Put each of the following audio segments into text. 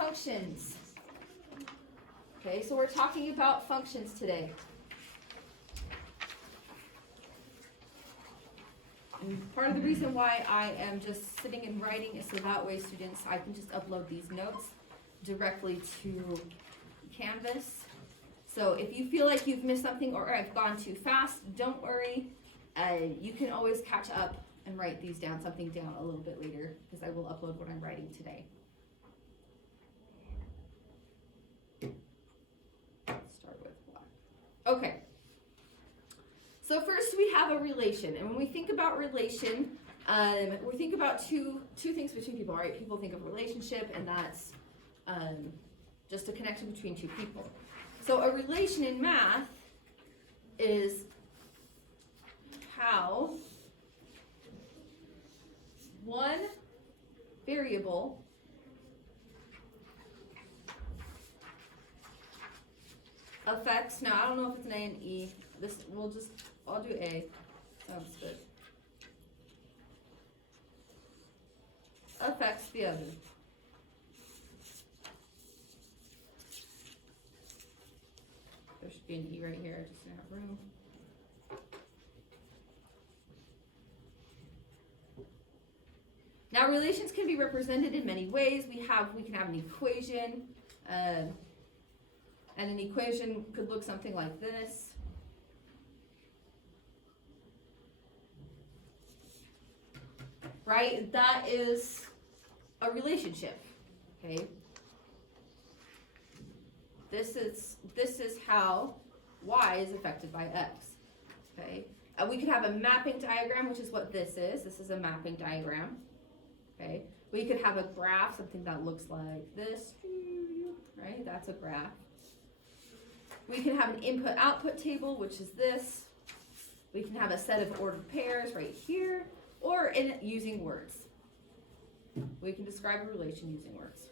functions. Okay, so we're talking about functions today. And part of the reason why I am just sitting and writing is so that way students, I can just upload these notes directly to Canvas. So if you feel like you've missed something or I've gone too fast, don't worry. You can always catch up and write these down, something down a little bit later, because I will upload what I'm writing today. Let's start with black. Okay. So first we have a relation, and when we think about relation, we think about two things between people, right? People think of relationship, and that's just a connection between two people. So a relation in math is how one variable affects, now I don't know if it's an A and E, I'll do A, sounds good, affects the other. There should be an E right here, I just didn't have room. Now relations can be represented in many ways. We can have an equation, and an equation could look something like this. Right? That is a relationship. Okay? This is how y is affected by x. Okay? We could have a mapping diagram, which is what this is. This is a mapping diagram. Okay? We could have a graph, something that looks like this. Right? That's a graph. We can have an input-output table, which is this. We can have a set of ordered pairs right here, or using words. We can describe a relation using words.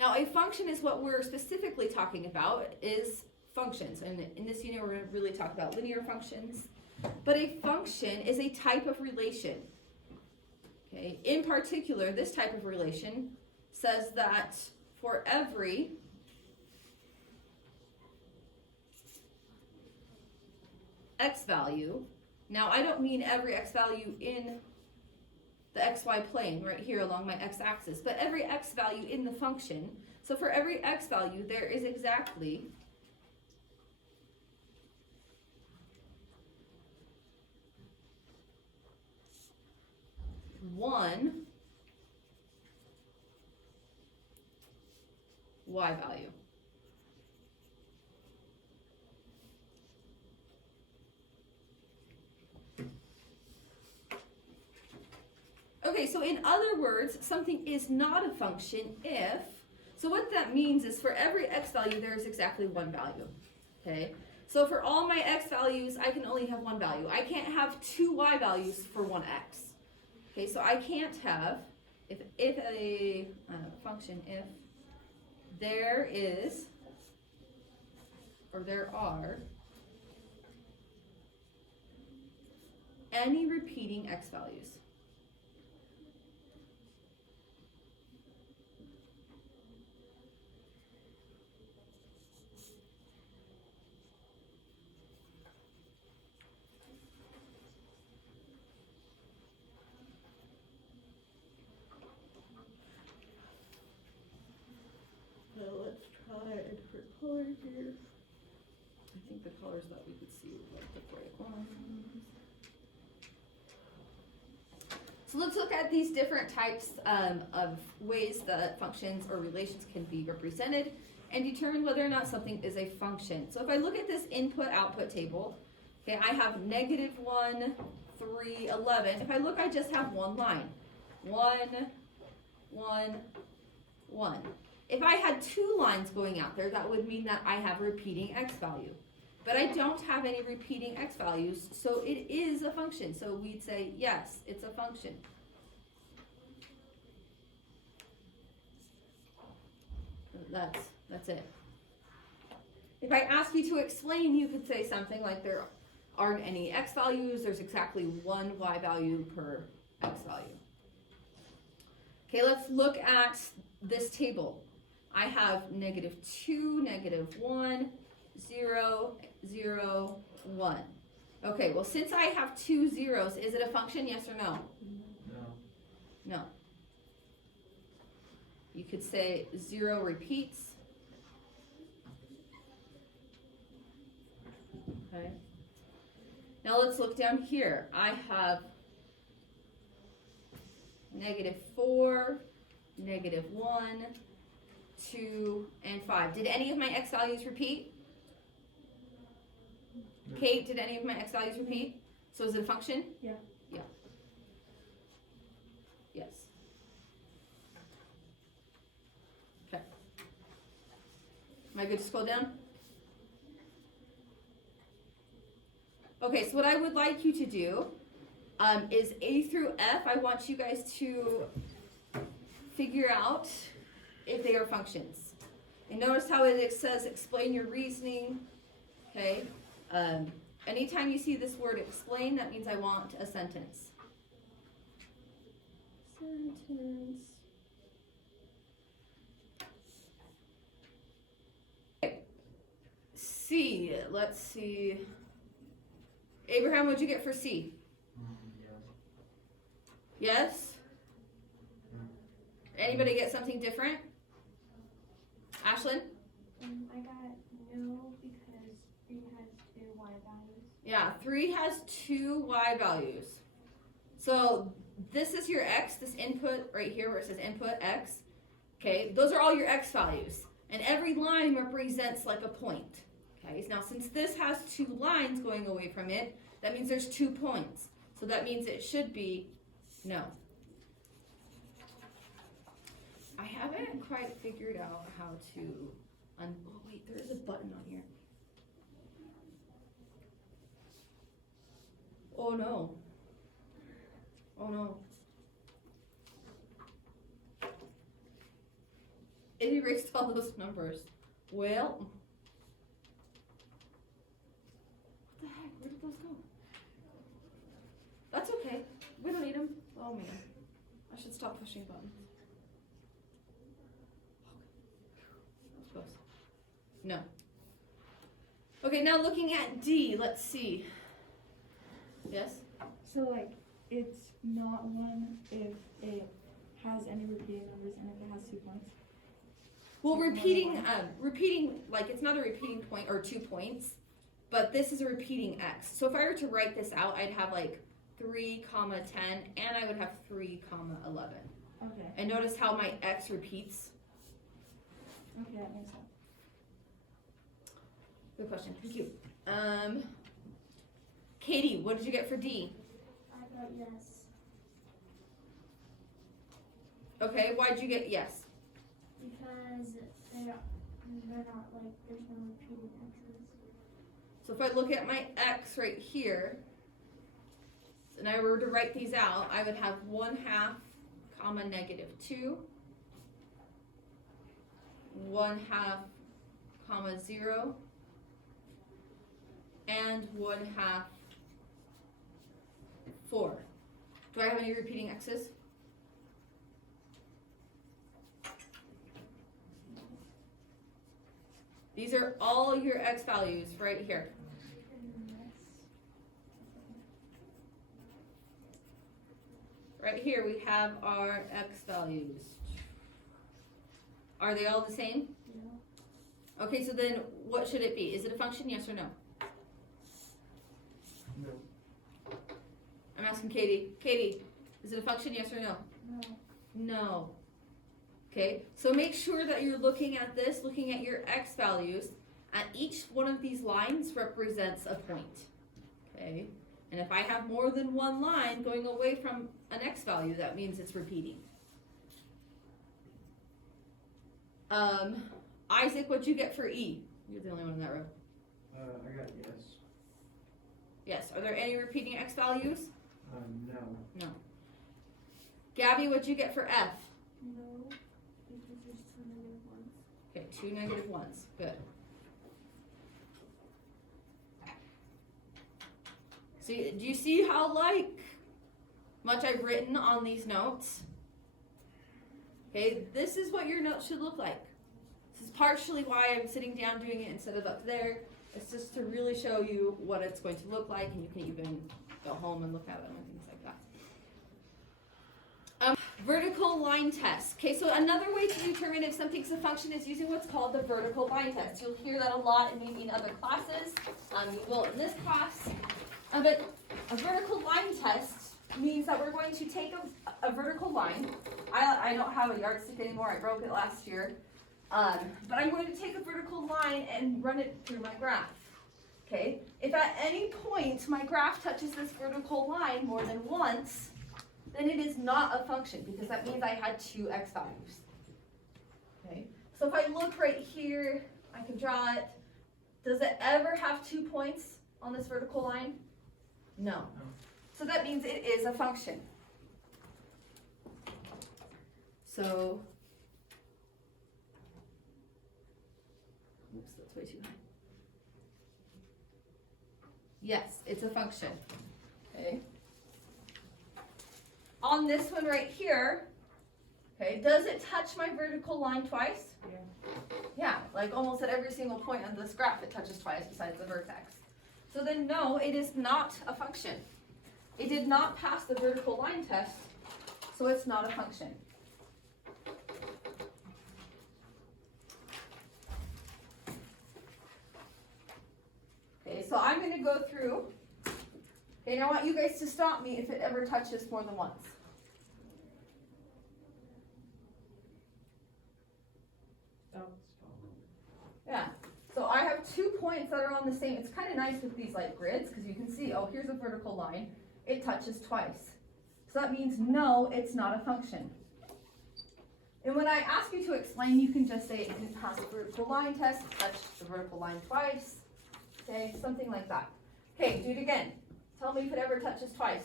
Now, a function is what we're specifically talking about, is functions. And in this unit, we're going to really talk about linear functions. But a function is a type of relation. Okay? In particular, this type of relation says that for every x value, now I don't mean every x value in the xy plane right here along my x-axis, but every x value in the function. So for every x value, there is exactly one y value. Okay, so in other words, something is not a function if, so what that means is for every x value, there is exactly one value, okay? So for all my x values, I can only have one value. I can't have two y values for one x. Okay, so I can't have, if a function, if there is, or there are, any repeating x values. Let's try a different color here. I think the colors that we could see were like the bright ones. So let's look at these different types of ways that functions or relations can be represented and determine whether or not something is a function. So if I look at this input-output table, okay, I have -1, 3, 11. If I look, I just have one line. 1, 1, 1. If I had two lines going out there, that would mean that I have a repeating x value. But I don't have any repeating x values, so it is a function. So we'd say, yes, it's a function. That's it. If I ask you to explain, you could say something like there aren't any x values, there's exactly one y value per x value. Okay, let's look at this table. I have -2, -1, 0, 0, 1. Okay, well, since I have 2 zeros, is it a function, yes or no? No. No. You could say 0 repeats. Okay. Now let's look down here. I have -4, -1, 2, and 5. Did any of my x values repeat? No. Kate, did any of my x values repeat? So is it a function? Yeah. Yeah. Yes. Okay. Am I good to scroll down? Okay, so what I would like you to do is A through F. I want you guys to figure out if they are functions. And notice how it says explain your reasoning. Okay. Anytime you see this word explain, that means I want a sentence. Sentence. Okay. C, let's see. Abraham, what'd you get for C? Yes? Anybody get something different? Ashlyn? I got no because 3 has 2 y values. Yeah, 3 has 2 y values. So this is your x, this input right here where it says input x. Okay, those are all your x values. And every line represents like a point. Okay, now since this has 2 lines going away from it, that means there's 2 points. So that means it should be no. I haven't quite figured out how to oh wait, there is a button on here. Oh no. Oh no. It erased all those numbers. Well. What the heck? Where did those go? That's okay. We don't need them. Oh man. I should stop pushing buttons. That was close. No. Okay, now looking at D, let's see. Yes? So like it's not 1 if it has any repeating numbers and if it has 2 points. Well, repeating, like it's not a repeating point or 2 points, but this is a repeating x. So if I were to write this out, I'd have like 3, 10, and I would have 3, 11. Okay. And notice how my x repeats. Okay, that makes sense. Good question. Thank you. Katie, what did you get for D? I got yes. Okay, why'd you get yes? Because they're not like there's no repeating x's. So if I look at my x right here, and I were to write these out, I would have 1/2, -2, 1/2, 0, and 1/2, 4. Do I have any repeating x's? These are all your x values right here. Right here we have our x values. Are they all the same? Yeah. Okay, so then what should it be? Is it a function, yes or no? No. I'm asking Katie. Katie, is it a function, yes or no? No. No. Okay, so make sure that you're looking at this, looking at your x values, and each one of these lines represents a point. Okay, and if I have more than one line going away from an x value, that means it's repeating. Isaac, what'd you get for E? You're the only one in that row. I got yes. Yes, are there any repeating x values? No. No. Gabby, what'd you get for F? No. Because there's 2 negative ones. Okay, 2 negative ones. Good. See, do you see how much I've written on these notes? Okay, this is what your note should look like. This is partially why I'm sitting down doing it instead of up there. It's just to really show you what it's going to look like, and you can even go home and look at them and things like that. Vertical line test. Okay, so another way to determine if something's a function is using what's called the vertical line test. You'll hear that a lot in maybe in other classes. You will in this class. But a vertical line test means that we're going to take a vertical line. I don't have a yardstick anymore. I broke it last year. But I'm going to take a vertical line and run it through my graph. Okay? If at any point my graph touches this vertical line more than once, then it is not a function because that means I had two x values. Okay? So if I look right here, I can draw it. Does it ever have 2 points on this vertical line? No. So that means it is a function. So, oops, that's way too high. Yes, it's a function. Okay. On this one right here, okay, does it touch my vertical line twice? Yeah. Yeah, like almost at every single point on this graph it touches twice besides the vertex. So then no, it is not a function. It did not pass the vertical line test, so it's not a function. Okay, so I'm going to go through. Okay, and I want you guys to stop me if it ever touches more than once. Yeah, so I have 2 points that are on the same. It's kind of nice with these like grids because you can see, oh, here's a vertical line. It touches twice. So that means no, it's not a function. And when I ask you to explain, you can just say it didn't pass the vertical line test, it touched the vertical line twice. Okay, something like that. Okay, do it again. Tell me if it ever touches twice.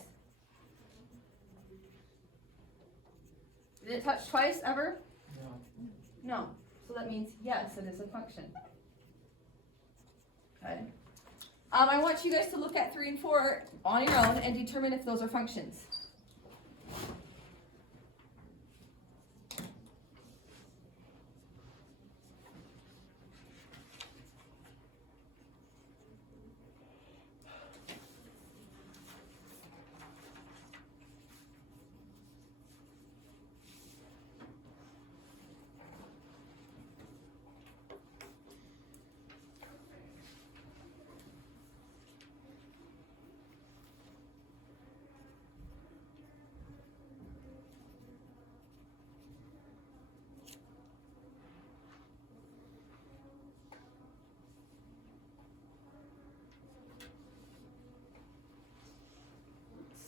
Did it touch twice ever? No. No. So that means yes, it is a function. Okay. I want you guys to look at 3 and 4 on your own and determine if those are functions.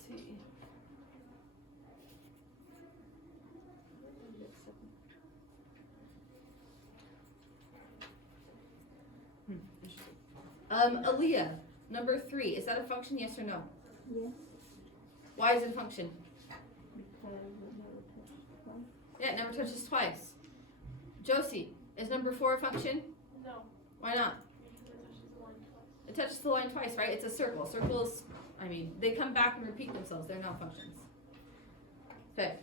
See. Aaliyah, number 3, is that a function, yes or no? Yes. Why is it a function? Because it never touched twice. Yeah, it never touches twice. Josie, is number 4 a function? No, Why not? because it touches the line twice. It touches the line twice, right? It's a circle. Circles, I mean, they come back and repeat themselves. They're not functions. Okay.